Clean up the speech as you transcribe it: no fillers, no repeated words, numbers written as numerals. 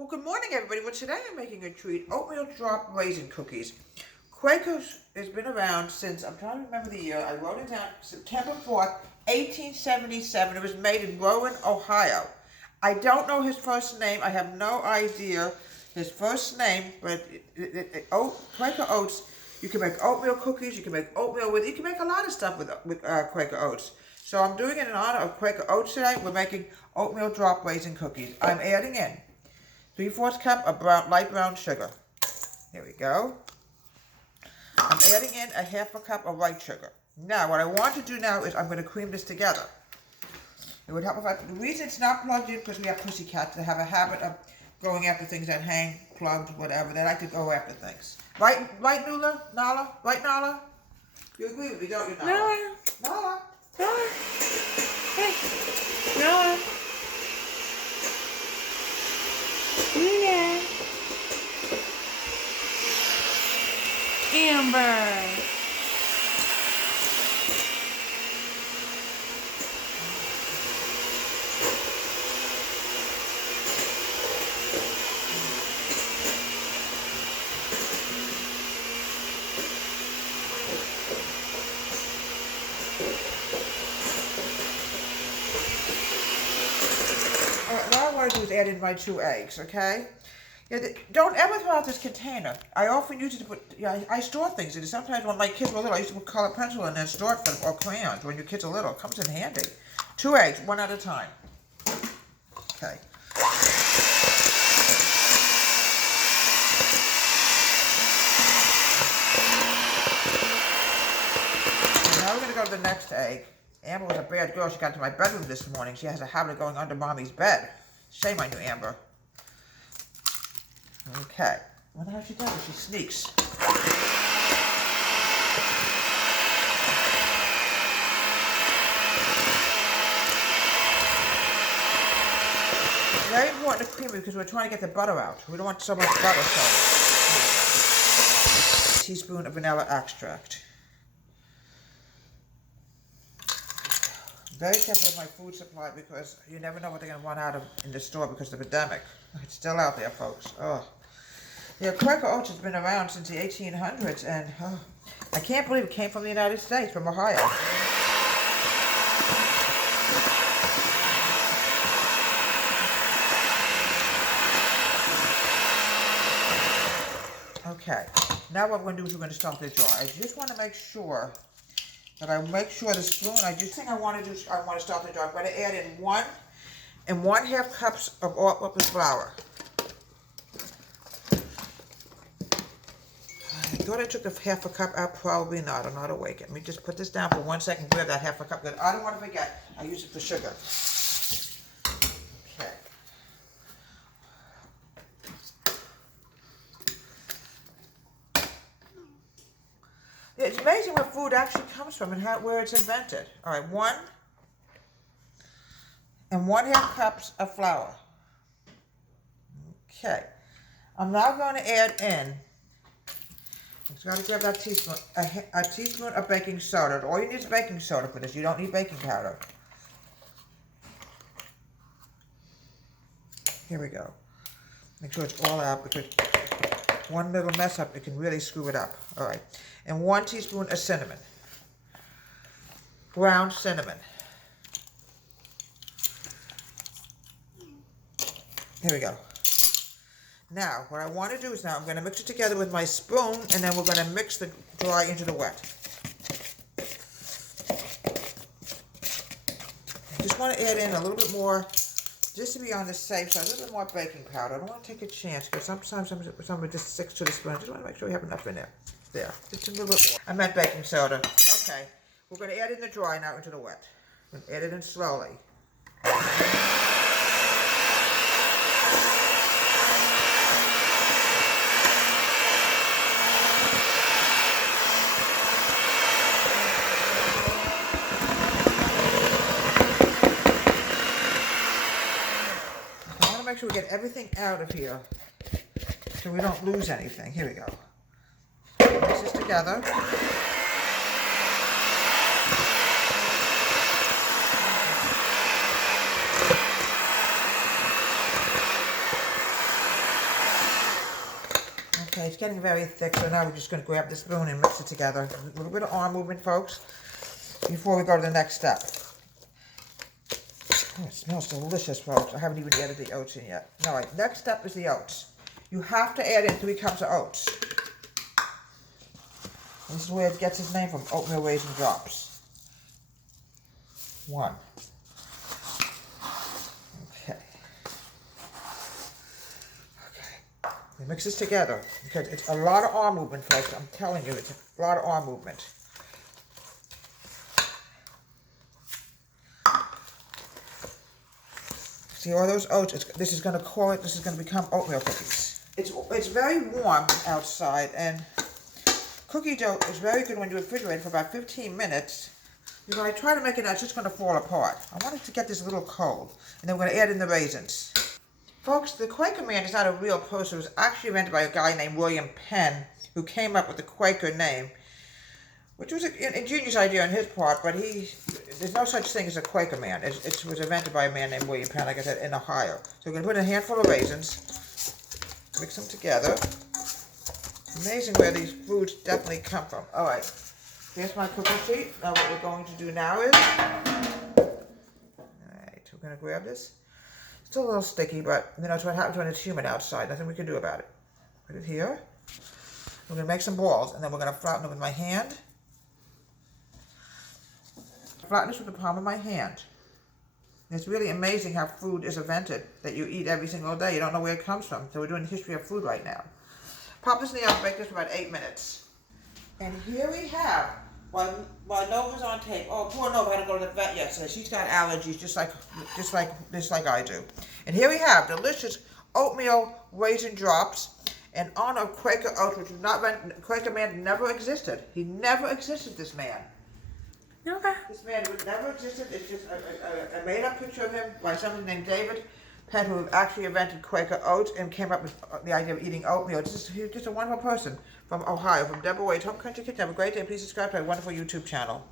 Well, good morning, everybody. Well, today I'm making a treat, oatmeal drop raisin cookies. Quaker's has been around since, I'm trying to remember the year, I wrote it down, September 4th, 1877. It was made in Rowan, Ohio. I don't know his first name. I have no idea his first name, but Quaker Oats, you can make oatmeal cookies, you can make oatmeal with, you can make a lot of stuff with Quaker Oats. So I'm doing it in honor of Quaker Oats today. We're making oatmeal drop raisin cookies. I'm adding in 3/4 cup of light brown sugar. Here we go. I'm adding in a 1/2 cup of white sugar. Now, what I want to do now is I'm going to cream this together. It would help if the reason it's not plugged in because we have pussycats that have a habit of going after things that hang, plugged, whatever. They like to go after things. Right, Nala? Right, Nala? You agree with me, don't you, Nala? Nala? Noah. Hey. Noah. Luna. Amber. Now what I want to do is add in my 2 eggs, okay? Yeah, don't ever throw out this container. I often use it to put, I store things in it. Sometimes when my kids were little, I used to put colored pencil in there and store it for them, or crayons. When your kids are little, it comes in handy. 2 eggs, 1 at a time. Okay. So now we're going to go to the next egg. Amber was a bad girl. She got to my bedroom this morning. She has a habit of going under Mommy's bed. Shame on you, Amber. Okay. What the hell she does? She sneaks. Very important to cream it because we're trying to get the butter out. We don't want so much butter. So, a teaspoon of vanilla extract. Very careful with my food supply because you never know what they're going to run out of in the store because of the pandemic. It's still out there, folks. Oh. Yeah, Quaker Oats has been around since the 1800s, and I can't believe it came from the United States, from Ohio. Okay, now what we're going to do is we're going to start the jar. I just want to make sure that I make sure the spoon, I want to start the jar. I'm going to add in 1 1/2 cups of all-purpose flour. I thought I took a 1/2 cup out, probably not. I'm not awake. Let me just put this down for 1 second, grab that 1/2 cup. I don't want to forget, I use it for sugar. Okay. It's amazing where food actually comes from and where it's invented. All right, 1 1/2 cups of flour. Okay. I'm now going to add in, I'm just going to grab that teaspoon, a teaspoon of baking soda. All you need is baking soda for this. You don't need baking powder. Here we go. Make sure it's all out because one little mess up, it can really screw it up. All right. And 1 teaspoon of cinnamon. Ground cinnamon. Here we go. Now, what I want to do is I'm going to mix it together with my spoon, and then we're going to mix the dry into the wet. I just want to add in a little bit more, just to be on the safe side, a little bit more baking powder. I don't want to take a chance, because sometimes somebody just sticks to the spoon. I just want to make sure we have enough in there. There, just a little bit more. I meant baking soda. Okay, we're going to add in the dry now into the wet. And add it in slowly. Make sure we get everything out of here so we don't lose anything. Here we go. Mix this together. Okay, it's getting very thick, so now we're just going to grab the spoon and mix it together. A little bit of arm movement, folks, before we go to the next step. Oh, it smells delicious, folks. I haven't even added the oats in yet. All right, next step is the oats. You have to add in 3 cups of oats. This is where it gets its name from, oatmeal raisin drops. 1. Okay. We mix this together because it's a lot of arm movement, folks. I'm telling you, it's a lot of arm movement. See all those oats? This is going to become oatmeal cookies. It's very warm outside, and cookie dough is very good when you refrigerate it for about 15 minutes. You know, I try to make it now, it's just going to fall apart. I want it to get this a little cold, and then we're going to add in the raisins. Folks, the Quaker man is not a real person. It was actually invented by a guy named William Penn, who came up with the Quaker name, which was an ingenious idea on his part, but there's no such thing as a Quaker man. It was invented by a man named William Penn, like I said, in Ohio. So we're going to put in a handful of raisins, mix them together. It's amazing where these foods definitely come from. All right, here's my cookie sheet. Now what we're going to do now is, all right, we're going to grab this. Still a little sticky, but you know, it's what happens when it's humid outside. Nothing we can do about it. Put it here. We're going to make some balls, and then we're going to flatten them with my hand. Flatten this with the palm of my hand. It's really amazing how food is invented that you eat every single day. You don't know where it comes from. So we're doing the history of food right now. Pop this in the oven, bake this for about 8 minutes. And here we have, while Nova's on tape. Oh, poor Nova had to go to the vet yesterday. She's got allergies just like I do. And here we have delicious oatmeal raisin drops in honor of Quaker Oats, which is not Quaker man never existed. He never existed, this man. Okay. This man never existed. It's just a made-up picture of him by someone named David Penn, who actually invented Quaker Oats and came up with the idea of eating oatmeal. He was just a wonderful person from Ohio, from Deborah Wade's Home Country Kitchen. Have a great day. Please subscribe to my wonderful YouTube channel.